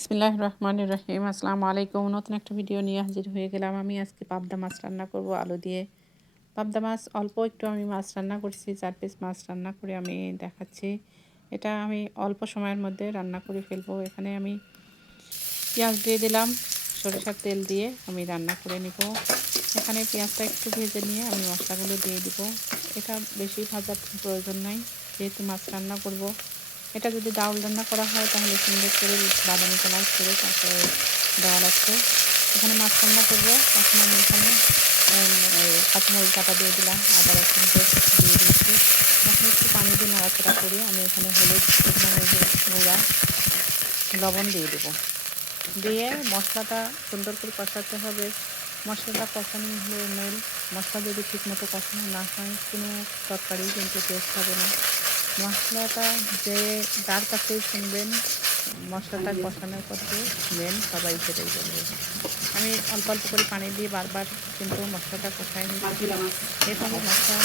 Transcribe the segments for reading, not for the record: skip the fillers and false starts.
বিসমিল্লাহির রহমানির রহিম। আসসালামু আলাইকুম। নতুন একটা ভিডিও নিয়ে হাজির হয়ে গেলাম। আমি আজকে পাবদা মাছ রান্না করব আলু দিয়ে। পাবদা মাছ অল্প একটু আমি মাছ রান্না করছি, 4 পিস মাছ রান্না করে আমি দেখাচ্ছি। এটা আমি অল্প সময়ের মধ্যে রান্না করে ফেলবো। এখানে আমি পেঁয়াজ দিয়ে দিলাম, সরিষার তেল দিয়ে আমি রান্না করে নিব। এখানে পেঁয়াজটা একটু ভেজে নিয়ে আমি মশলাগুলো দিয়ে দিব। এটা বেশি ভাজার প্রয়োজন নাই, যেহেতু মাছ রান্না করব। এটা যদি ডাউল রান্না করা হয় তাহলে সুন্দর করে বাদামি কালার করে তারপরে দেওয়া লাগছে। এখানে মাছ রান্না করবো। এখন আমি এখানে কাঁচামরিচ বাটা দিয়ে দিলাম, আদা রসুন পেস্ট দিয়ে দিয়েছি। এখন একটু পানি দিয়ে নাড়াচাড়া করে আমি এখানে হলুদ, শুকনো মরিচের গুঁড়া, লবণ দিয়ে দেবো। দিয়ে মশলাটা সুন্দর করে কষাতে হবে। মশলাটা কষানো হলে মেল, মশলা যদি ঠিকমতো কষানো না হয় কোনো তরকারি কিন্তু টেস্ট হবে না। মশলাটা যে যার কাছেই শুনবেন মশলাটা কষানোর পথে মেন, সবাই সেটাই বলবে। আমি অল্প অল্প করে পানি দিয়ে বারবার কিন্তু মশলাটা কষায় নিচ্ছি। এভাবে মশলা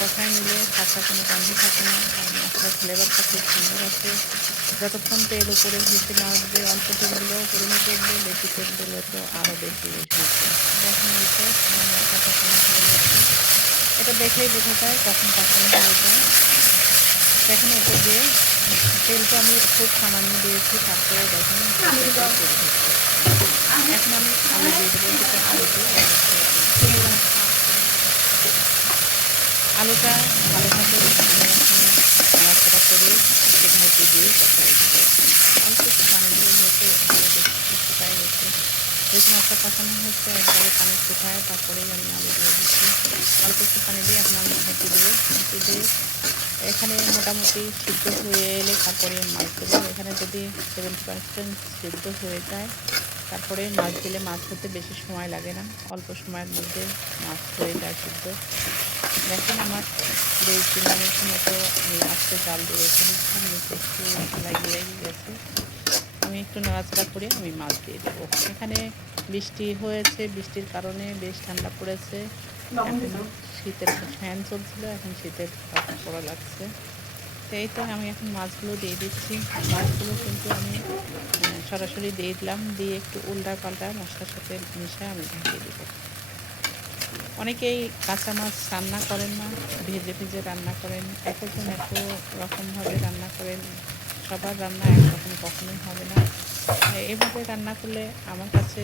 কষায় নিলে কাঁচা কোনো গন্ধ থাকে না, আর মশলার ফ্লেভারটা খুব সুন্দর আছে। যতক্ষণ তেল উপরে ভেসে না উঠবে, অল্প তেল দিলেও পরিমিত উঠবে, বেশি তেল দিলে তো আরও বেশি উঠবে। দেখুন এসে মশলা কষানো হয়ে গেছে। এটা দেখলেই বোঝা যায় কখন কষানো হয়ে যায়। দেখেন উপর দিয়ে তেলটা আমি খুব সামান্য দিয়েছি, তারপরে দেখেন এখন আমি আলু দিয়ে দেবো। দুটো আলু দিয়ে আলুটা ভালোভাবে আমি এখন নাড়াচাড়া করে একটু ভাজি দিয়ে কষাই দেবো। অল্প একটু পানি দিয়ে, যেহেতু আলু বেশি শুকায় গেছে, যেহেতু মাছটা কষানো হচ্ছে একবারে পানি শুকায় তারপরেই আমি আলু দিয়ে দিচ্ছি। অল্প একটু পানি দিয়ে এখন আমি ভাজি দেবো। ভাজি দিয়ে এখানে মোটামুটি সিদ্ধ হয়ে এলে তারপরে মাছ দেবো। এখানে যদি 70% সিদ্ধ হয়ে যায় তারপরে মাছ দিলে মাছ হতে বেশি সময় লাগে না, অল্প সময়ের মধ্যে মাছ হয়ে যায় সিদ্ধ। দেখেন আমার 2-3 মিনিট মতো আমি আস্তে জাল দিয়ে রেখে দিচ্ছিলাম, নিচে একটু লাগিয়ে গেছে। আমি একটু নাড়াচাড়া করে আমি মাছ দিয়ে দেবো। এখানে বৃষ্টি হয়েছে, বৃষ্টির কারণে বেশ ঠান্ডা পড়েছে। এখন শীতের ফ্যান চলছিল, এখন শীতের কাপড় পরা লাগছে। তো এই তো আমি এখন মাছগুলো দিয়ে দিচ্ছি। মাছগুলো কিন্তু আমি সরাসরি দিয়ে দিলাম, দিয়ে একটু উল্টা পাল্টা মশলার সাথে মিশিয়ে আমি ঢেকে দেবো। অনেকেই কাঁচা মাছ রান্না করেন না, ভেজে ভেজে রান্না করেন। এক একজন এক রকমভাবে রান্না করেন, সবার রান্না একরকম কখনোই হবে না। এভাবে রান্না করলে আমার কাছে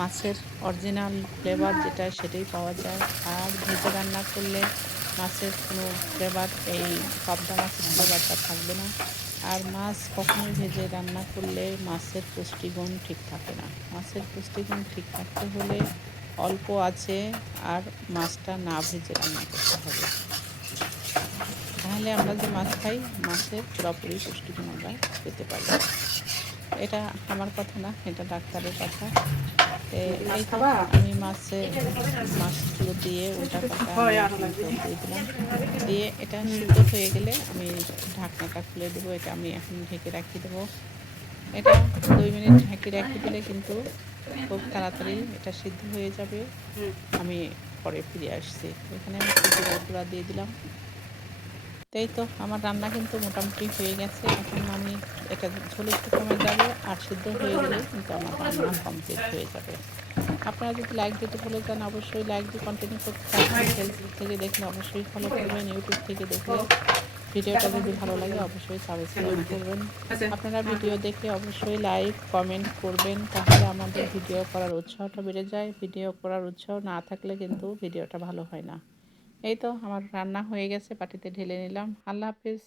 মাছের অরিজিনাল ফ্লেভার যেটা সেটাই পাওয়া যায়। আর ভেজে রান্না করলে মাছের কোনো ফ্লেভার, এই পাবদা মাছের ফ্লেভারটা থাকবে না। আর মাছ কখনোই ভেজে রান্না করলে মাছের পুষ্টিগুণ ঠিক থাকে না। মাছের পুষ্টিগুণ ঠিক থাকতে হলে অল্প আছে আর মাছটা না ভেজে রান্না করতে হবে। তাহলে আমরা যে মাছ খাই, মাছের পুরোপুরি পুষ্টিগুণ আমরা পেতে পারি। এটা আমার কথা না, এটা ডাক্তারের কথা। এই তো আমি মাছগুলো দিয়ে উল্টা পাল্টা আমি ঝোল দিয়ে দিলাম। দিয়ে এটা সিদ্ধ হয়ে গেলে আমি ঢাকনাটা খুলে দেবো। এটা আমি এখন ঢেকে রাখিয়ে দেবো। এটা 2 মিনিট ঢেকে রেখে দিলে কিন্তু খুব তাড়াতাড়ি এটা সিদ্ধ হয়ে যাবে। আমি পরে ফিরে আসছি। এখানে আমি একটু জিরার গুঁড়া দিয়ে দিলাম। এই তো আমার রান্না কিন্তু মোটামুটি হয়ে গেছে। এখন আমি এটা ঝোল একটু কমে যাবে আর সিদ্ধ হয়ে গেলেই কিন্তু আমার রান্না কমপ্লিট হয়ে যাবে। আপনারা যদি লাইক দিতে ভুলে যান অবশ্যই লাইক দিয়ে কন্টিনিউ করতে থাকবেন। ফেসবুক থেকে দেখলে অবশ্যই ফলো করবেন। ইউটিউব থেকে দেখলে ভিডিওটা যদি ভালো লাগে অবশ্যই সাবস্ক্রাইব করবেন। আপনারা ভিডিও দেখে অবশ্যই লাইক কমেন্ট করবেন, তাহলে আমাদের ভিডিও করার উৎসাহটা বেড়ে যায়। ভিডিও করার উৎসাহ না থাকলে কিন্তু ভিডিওটা ভালো হয় না। এই তো আমার রান্না হয়ে গেছে, বাটিতে ঢেলে নিলাম। আল্লাহ হাফেজ।